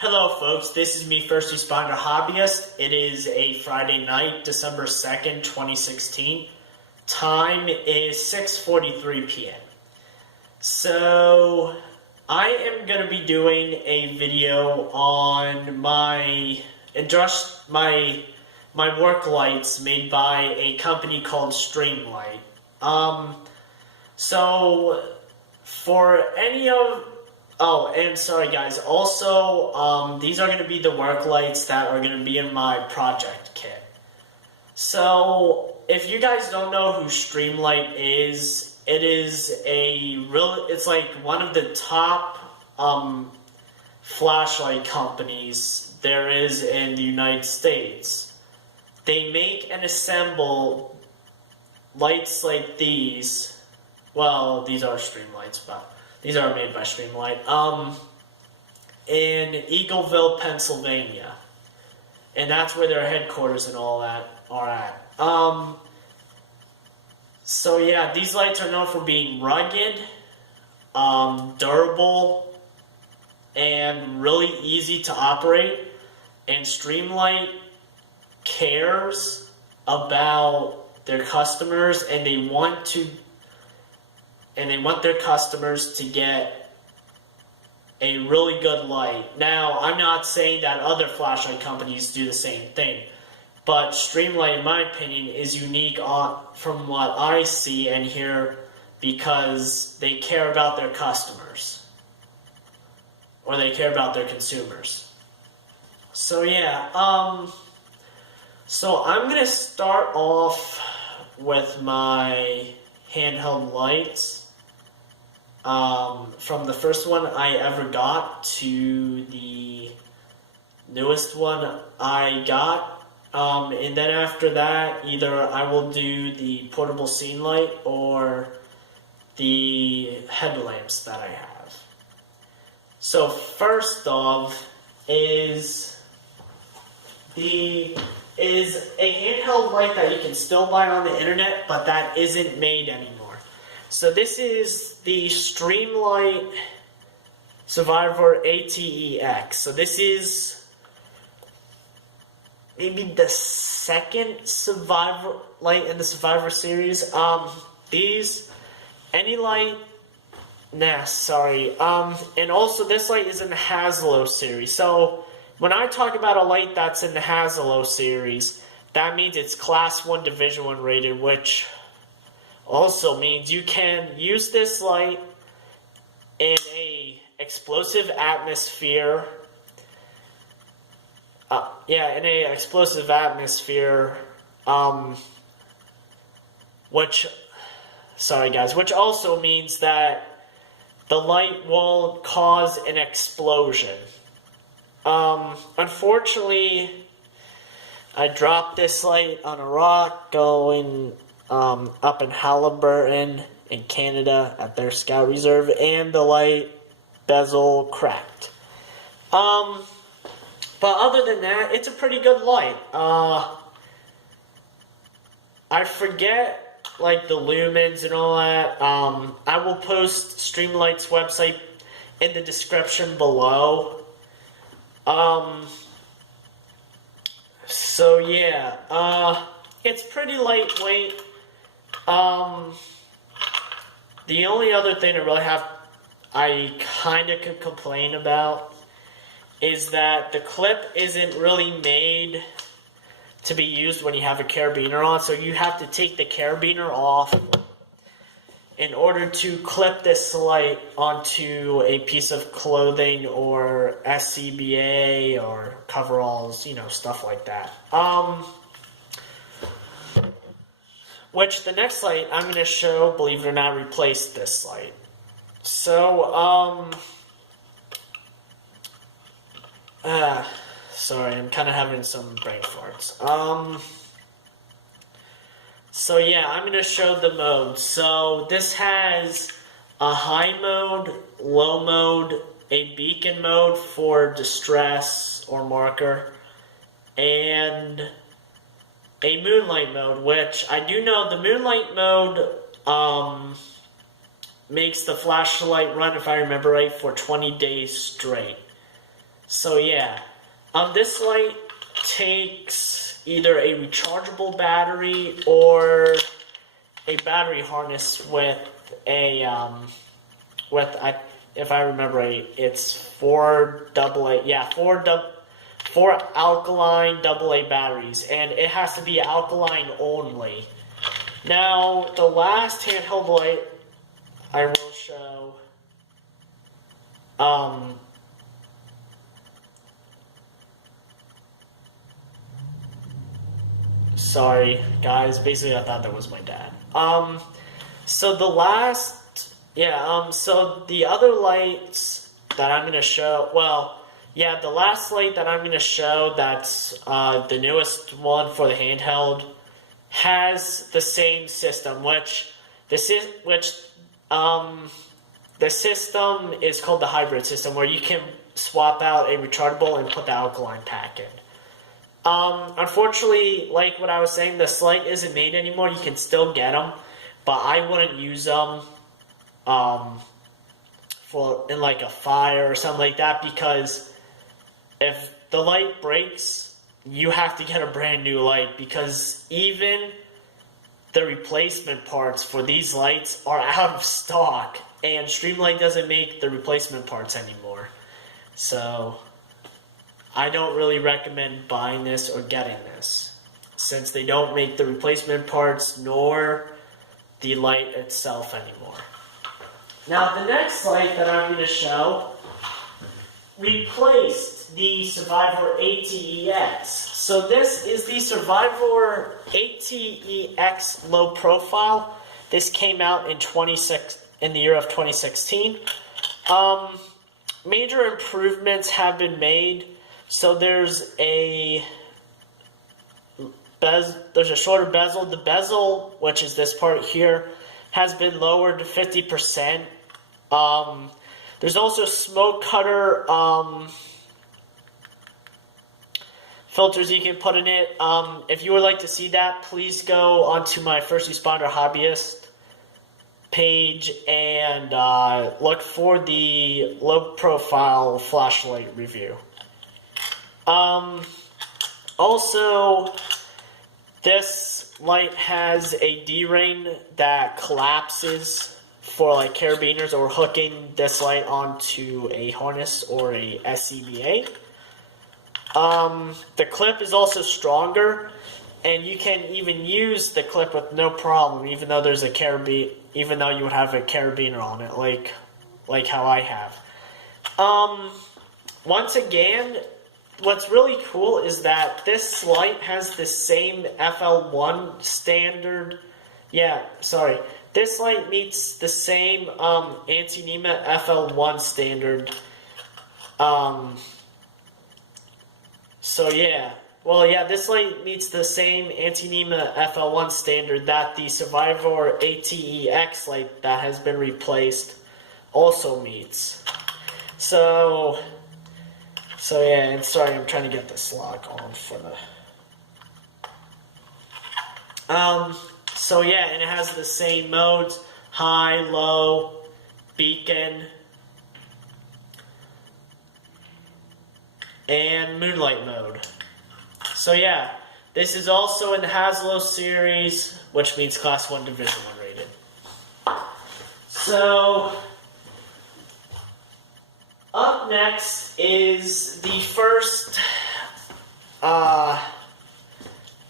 Hello folks, this is me, First Responder Hobbyist. It is a Friday night, December 2nd, 2016. Time is 6:43 p.m. So, I am going to be doing a video on my work lights made by a company called Streamlight. So, for any of Oh, and sorry guys, also, these are going to be the work lights that are going to be in my project kit. So, if you guys don't know who Streamlight is, it's like one of the top, flashlight companies there is in the United States. They make and assemble lights like these. Well, these are Streamlights, but these are made by Streamlight. In Eagleville, Pennsylvania. And that's where their headquarters and all that are at. So yeah, these lights are known for being rugged, durable, and really easy to operate. And Streamlight cares about their customers, and they want their customers to get a really good light. Now, I'm not saying that other flashlight companies do the same thing, but Streamlight, in my opinion, is unique from what I see and hear because they care about their customers, or they care about their consumers. So yeah, so I'm going to start off with my handheld lights. From the first one I ever got to the newest one I got. And then after that, either I will do the portable scene light or the headlamps that I have. So first off is a handheld light that you can still buy on the internet, but that isn't made anymore. So this is the Streamlight Survivor ATEX. So this is maybe the second Survivor light in the Survivor series. And also this light is in the Haslo series. So when I talk about a light that's in the Haslo series, that means it's Class 1 Division 1 rated, which also means you can use this light in a explosive atmosphere. Which also means that the light won't cause an explosion. Unfortunately, I dropped this light on a rock going up in Halliburton in Canada at their scout reserve, and the light bezel cracked. But other than that, it's a pretty good light. I forget like the lumens and all that. I will post Streamlight's website in the description below. So yeah, it's pretty lightweight. The only other thing I kind of could complain about is that the clip isn't really made to be used when you have a carabiner on, so you have to take the carabiner off in order to clip this light onto a piece of clothing or SCBA or coveralls, stuff like that. Which the next light I'm going to show, believe it or not, replaced this light. So, sorry, I'm kind of having some brain farts. So yeah, I'm going to show the mode. So this has a high mode, low mode, a beacon mode for distress or marker, and a moonlight mode, which I do know the moonlight mode makes the flashlight run, if I remember right, for 20 days straight. So yeah, this light takes either a rechargeable battery or a battery harness with a if I remember right, it's four alkaline AA batteries, and it has to be alkaline only. Now, the last handheld light I will show, sorry guys, basically I thought that was my dad. So the last, so the other lights that I'm going to show, the last light that I'm going to show that's the newest one for the handheld has the same system, the system is called the hybrid system, where you can swap out a rechargeable and put the alkaline pack in. Unfortunately, like what I was saying, this light isn't made anymore. You can still get them, but I wouldn't use them in like a fire or something like that, because if the light breaks, you have to get a brand new light, because even the replacement parts for these lights are out of stock, and Streamlight doesn't make the replacement parts anymore. So I don't really recommend buying this or getting this, since they don't make the replacement parts nor the light itself anymore. Now, the next light that I'm going to show replaced the Survivor ATEX. So this is the Survivor ATEX low profile. This came out in the year of 2016. Major improvements have been made. So there's a shorter bezel. The bezel, which is this part here, has been lowered to 50%. There's also smoke cutter filters you can put in it. If you would like to see that, please go onto my First Responder Hobbyist page and look for the low profile flashlight review. Also, this light has a D-ring that collapses for like carabiners or hooking this light onto a harness or a SCBA. The clip is also stronger, and you can even use the clip with no problem, even though there's even though you would have a carabiner on it, like how I have. Once again, what's really cool is that this light has the same FL1 standard. This light meets the same anti-NEMA FL1 standard. This light meets the same anti-NEMA FL1 standard that the Survivor ATEX light that has been replaced also meets. And sorry, I'm trying to get this lock on for the... and it has the same modes: high, low, beacon, and moonlight mode. This is also in the Haslo series, which means Class 1 Division 1 rated. Up next is the first, I'm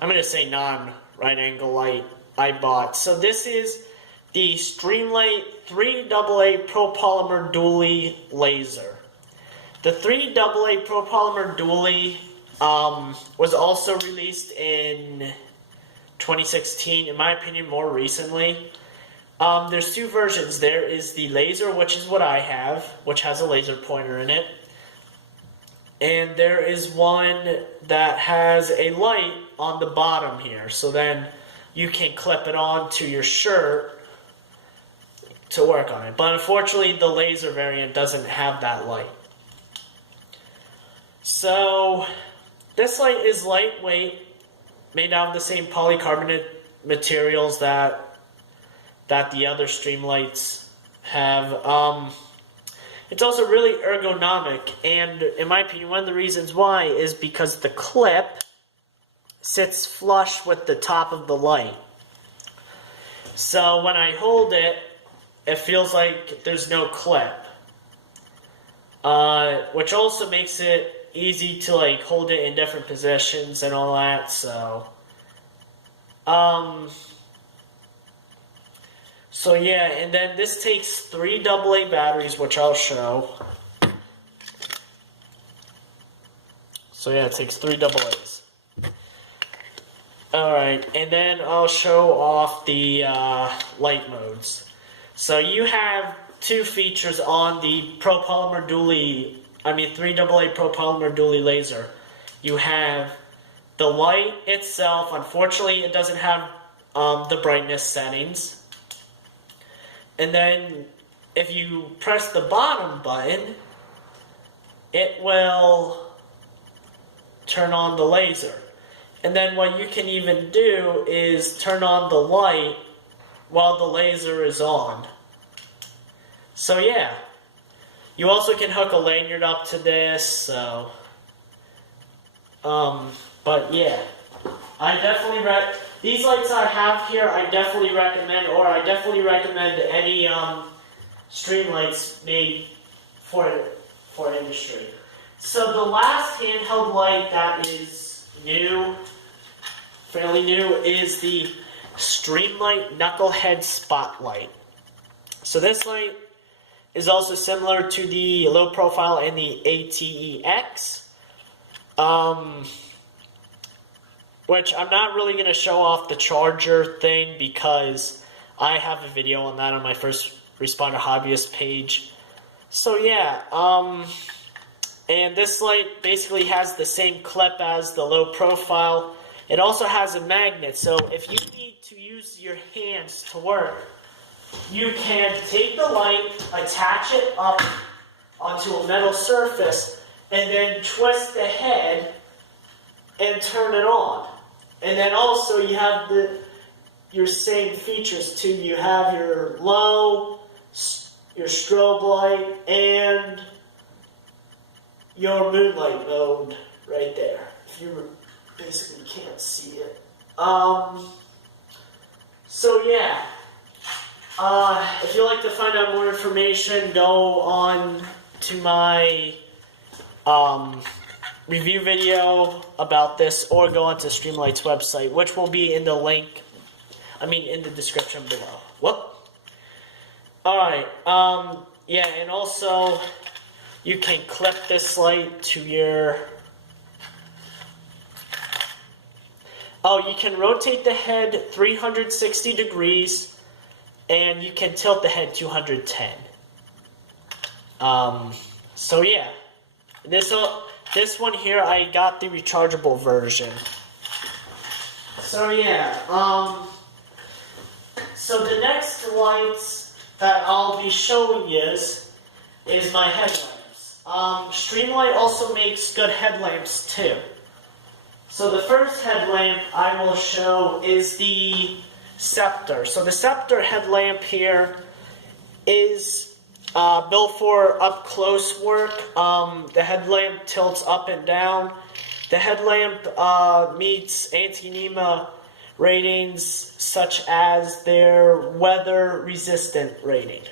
going to say non-right angle light I bought. So this is the Streamlight 3AA Pro Polymer Dually Laser. The 3AA Pro Polymer Dually was also released in 2016, in my opinion, more recently. There's two versions. There is the laser, which is what I have, which has a laser pointer in it. And there is one that has a light on the bottom here. So then you can clip it onto your shirt to work on it. But unfortunately, the laser variant doesn't have that light. So this light is lightweight, made out of the same polycarbonate materials that the other Streamlights have. it's also really ergonomic, and in my opinion, one of the reasons why is because the clip sits flush with the top of the light. So when I hold it, it feels like there's no clip. Which also makes it easy to like hold it in different positions and all that, so so yeah, and then this takes 3 AA batteries, which I'll show. So yeah, it takes 3 AA's. Alright, and then I'll show off the light modes. So you have 2 features on the 3 AA pro-polymer dually laser. You have the light itself. Unfortunately, it doesn't have the brightness settings. And then if you press the bottom button, it will turn on the laser. And then what you can even do is turn on the light while the laser is on. So yeah, you also can hook a lanyard up to this, so, but yeah, I definitely these lights I have here, I definitely recommend any, Streamlights made for industry. So the last handheld light that is fairly new, is the Streamlight Knucklehead Spotlight. So this light is also similar to the low profile and the ATEX, which I'm not really going to show off the charger thing because I have a video on that on my First Responder Hobbyist page. So yeah, and this light basically has the same clip as the low profile. It also has a magnet, so if you need to use your hands to work, you can take the light, attach it up onto a metal surface, and then twist the head and turn it on. And then also you have your same features too. You have your low, your strobe light, and your moonlight mode right there. If you basically can't see it. So yeah. If you'd like to find out more information, go on to my review video about this, or go onto Streamlight's website, which will be in the link, in the description below. Whoop. Alright, yeah, and also, you can clip this light to your... Oh, you can rotate the head 360 degrees, and you can tilt the head 210. So yeah, this one here, I got the rechargeable version. So yeah, so the next lights that I'll be showing you is my headlamps. Streamlight also makes good headlamps too. So the first headlamp I will show is the Scepter. So the Scepter headlamp here is built for up close work. The headlamp tilts up and down. The headlamp meets anti-NEMA ratings such as their weather resistant rating.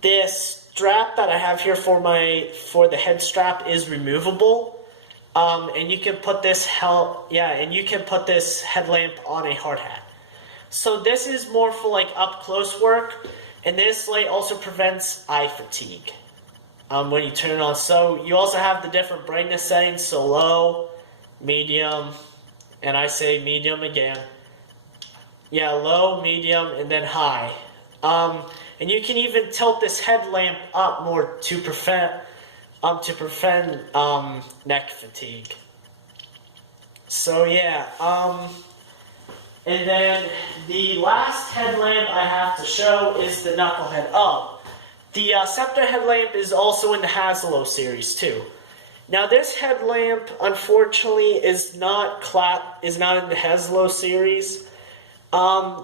This strap that I have here for the head strap is removable. And you can put this headlamp on a hard hat. So this is more for like up close work, and this light also prevents eye fatigue when you turn it on. So you also have the different brightness settings, so low, medium, and I say medium again. Yeah, low, medium, and then high. And you can even tilt this headlamp up more to prevent neck fatigue. So yeah, and then the last headlamp I have to show is the Knucklehead. Oh, the Scepter headlamp is also in the Haslow series too. Now this headlamp, unfortunately, is not in the Haslow series.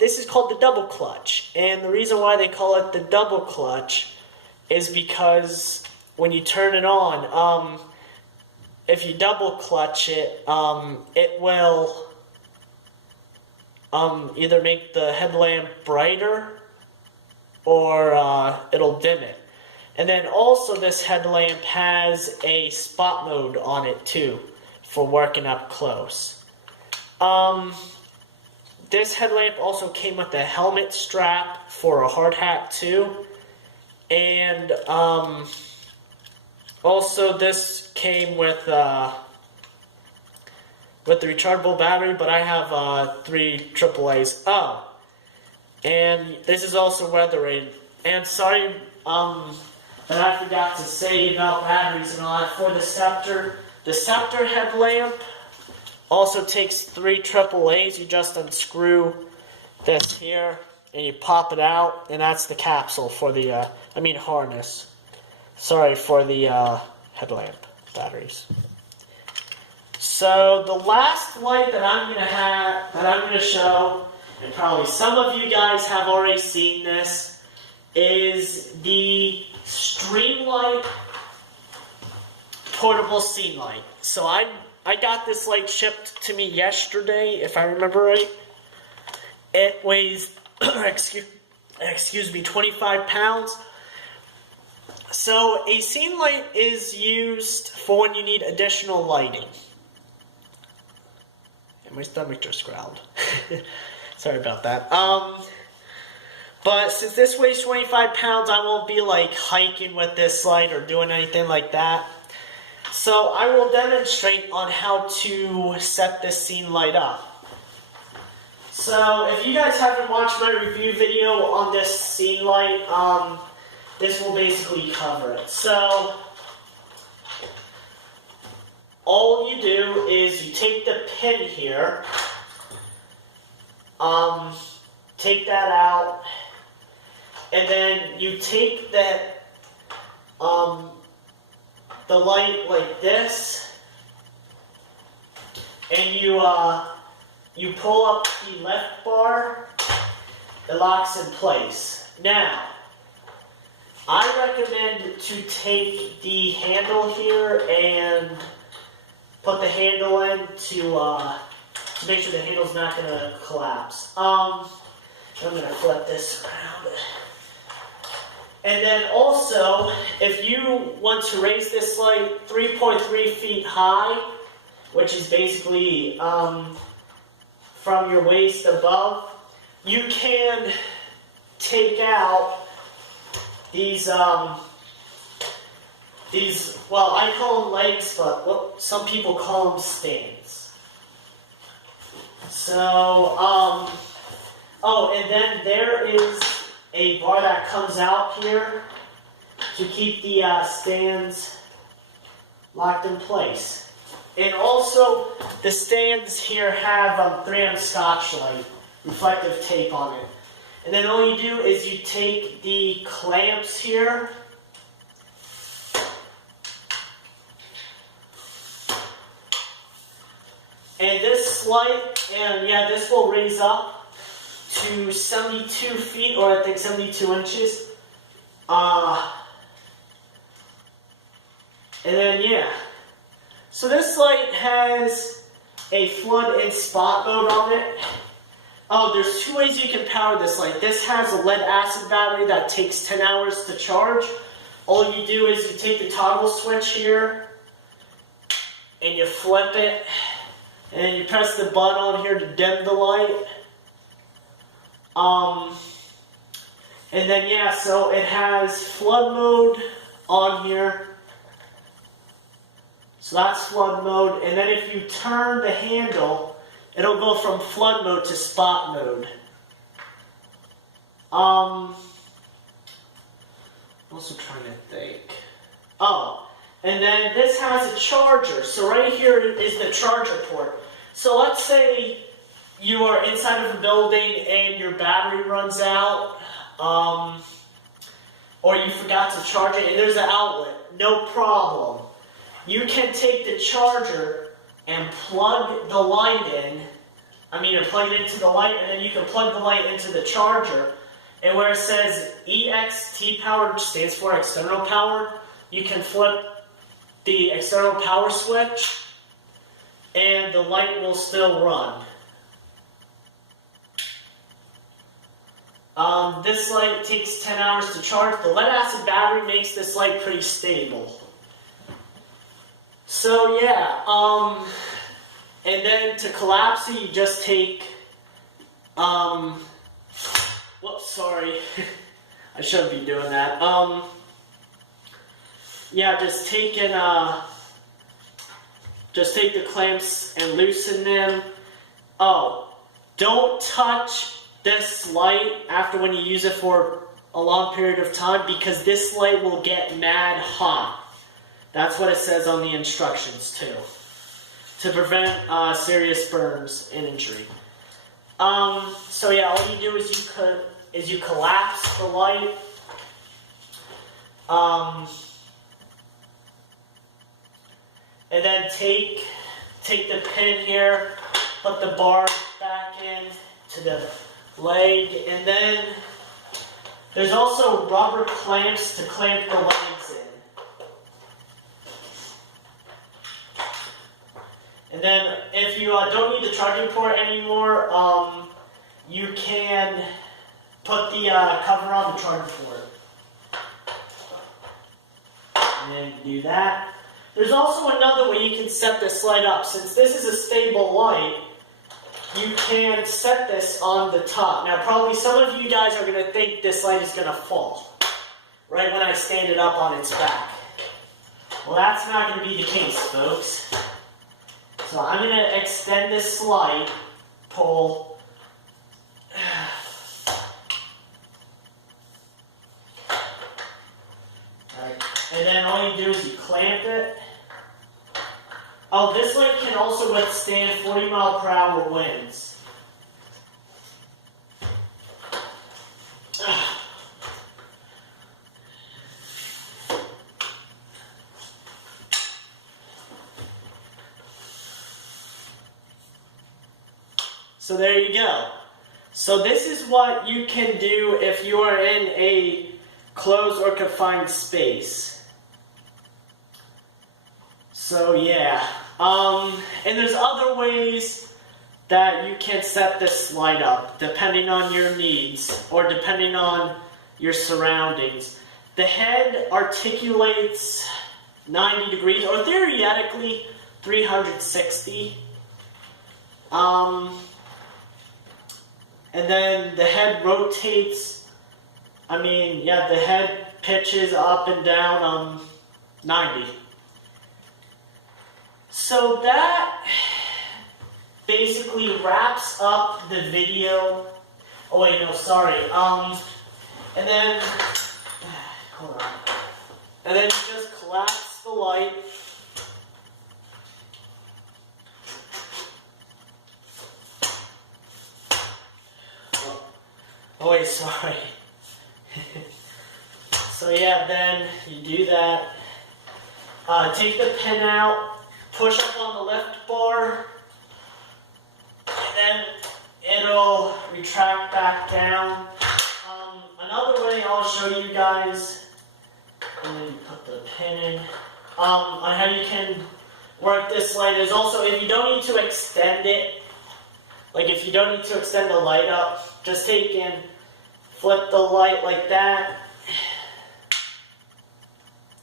This is called the double clutch, and the reason why they call it the double clutch is because when you turn it on, if you double clutch it, it will either make the headlamp brighter or it'll dim it. And then also this headlamp has a spot mode on it too for working up close. This headlamp also came with a helmet strap for a hard hat too. And also this came with the rechargeable battery, but I have 3 AAAs. Oh, and this is also weather rated. And sorry that I forgot to say about batteries and all that for the Scepter. The Scepter headlamp also takes 3 AAAs. You just unscrew this here and you pop it out, and that's the capsule for the harness. Sorry, for the headlamp batteries. So the last light that I'm gonna show, and probably some of you guys have already seen this, is the Streamlight portable scene light. So I got this light shipped to me yesterday, if I remember right. It weighs excuse me, 25 pounds. So a scene light is used for when you need additional lighting. And my stomach just growled. Sorry about that. But since this weighs 25 pounds, I won't be like hiking with this light or doing anything like that. So I will demonstrate on how to set this scene light up. So if you guys haven't watched my review video on this scene light, this will basically cover it. So all you do is you take the pin here, take that out, and then you take that the light like this, and you pull up the left bar, it locks in place. Now, I recommend to take the handle here and put the handle in to make sure the handle's not going to collapse. I'm going to flip this around. And then also, if you want to raise this light 3.3 feet high, which is basically from your waist above, you can take out these, well, I call them legs, but some people call them stands. So, oh, and then there is a bar that comes out here to keep the stands locked in place. And also, the stands here have 3M Scotch Light reflective tape on it. And then all you do is you take the clamps here, and this light, and yeah, this will raise up to 72 feet, or I think 72 inches. And then, yeah. So this light has a flood and spot mode on it. Oh, there's 2 ways you can power this light. This has a lead acid battery that takes 10 hours to charge. All you do is you take the toggle switch here, and you flip it, and then you press the button on here to dim the light. And then, yeah, so it has flood mode on here. So that's flood mode. And then if you turn the handle, it'll go from flood mode to spot mode. I'm also trying to think. Oh, and then this has a charger. So right here is the charger port. So let's say you are inside of a building and your battery runs out, or you forgot to charge it, and there's an outlet. No problem. You can take the charger and plug the light in. Or plug it into the light, and then you can plug the light into the charger. and where it says EXT power stands for external power, you can flip the external power switch and the light will still run. This light takes 10 hours to charge. The lead acid battery makes this light pretty stable. So yeah, and then to collapse it, you just take, whoops, sorry, I shouldn't be doing that. Yeah, just take the clamps and loosen them. Oh, don't touch this light after when you use it for a long period of time, because this light will get mad hot. That's what it says on the instructions too, to prevent serious burns and injury. So yeah, all you do is you collapse the light. And then take the pin here, put the bar back in to the leg, and then there's also rubber clamps to clamp the legs in. And then if you don't need the charging port anymore, you can put the cover on the charging port. And then do that. There's also another way you can set this light up. Since this is a stable light, you can set this on the top. Now probably some of you guys are going to think this light is going to fall right when I stand it up on its back. Well, that's not going to be the case, folks. So I'm going to extend this light, pull, and then all you do is you clamp it. Oh, this light can also withstand 40-mile-per-hour winds. So there you go. So this is what you can do if you are in a closed or confined space. So yeah, and there's other ways that you can set this light up depending on your needs or depending on your surroundings. The head articulates 90 degrees or theoretically 360. And then the head rotates, the head pitches up and down 90. So that basically wraps up the video. Oh wait, no, sorry. And then, hold on. And then you just collapse the light. Oh wait, sorry. So yeah, then you do that. Take the pin out, push up on the lift bar, and then it'll retract back down. Another way I'll show you guys, and then you put the pin in, on how you can work this light is also, if you don't need to extend it, like if you don't need to extend the light up, just take and flip the light like that,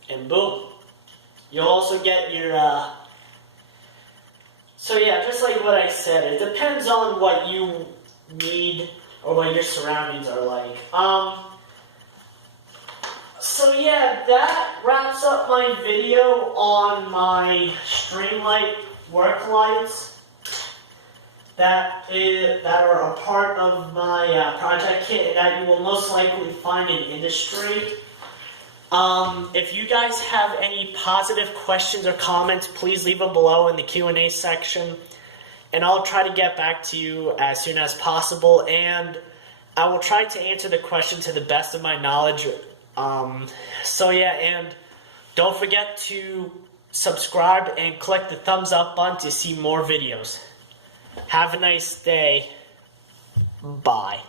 and boom. You'll also get your, so yeah, just like what I said, it depends on what you need or what your surroundings are like. So yeah, that wraps up my video on my Streamlight Worklights that are a part of my project kit that you will most likely find in industry. If you guys have any positive questions or comments, please leave them below in the Q&A section, and I'll try to get back to you as soon as possible, and I will try to answer the question to the best of my knowledge. So yeah, and don't forget to subscribe and click the thumbs up button to see more videos. Have a nice day. Bye.